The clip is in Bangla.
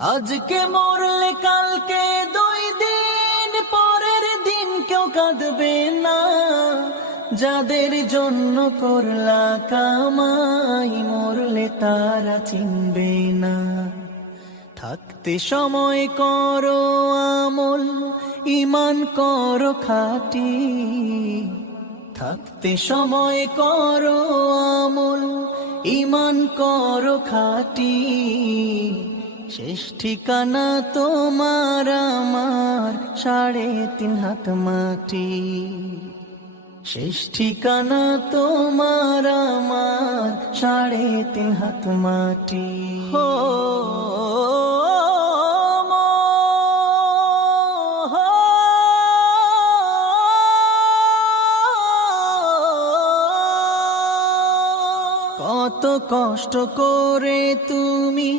আজকে মরলে কালকে 2 দিন পরের দিন কেউ কাঁদবে না। যাদের জন্য করলা কামাই মরলে তারা চিনবে না। থাকতে সময় করো আমল, ঈমান করো খাঁটি। থাকতে সময় করো আমল, ঈমান করো খাঁটি। শেষ ঠিকানা তোমার আমার 3.5 হাত মাটি। শেষ ঠিকানা তোমার আমার 3.5 হাত মাটি। হো কত কষ্ট করে তুমি